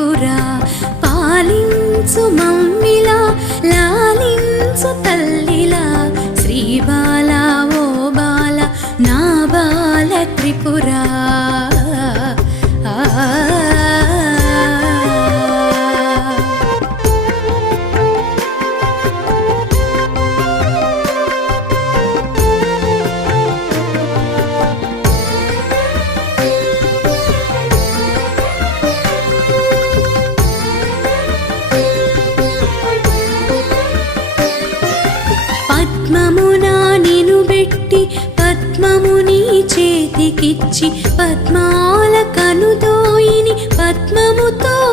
త్రిపుర పాలించు మమ్మిలా లాలించు తల్లిలా శ్రీ బాల ఓ బాల నా బాల త్రిపుర పద్మమునా నిను బెట్టి పద్మముని చేతికిచ్చి పద్మాల కనుదోయిని పద్మ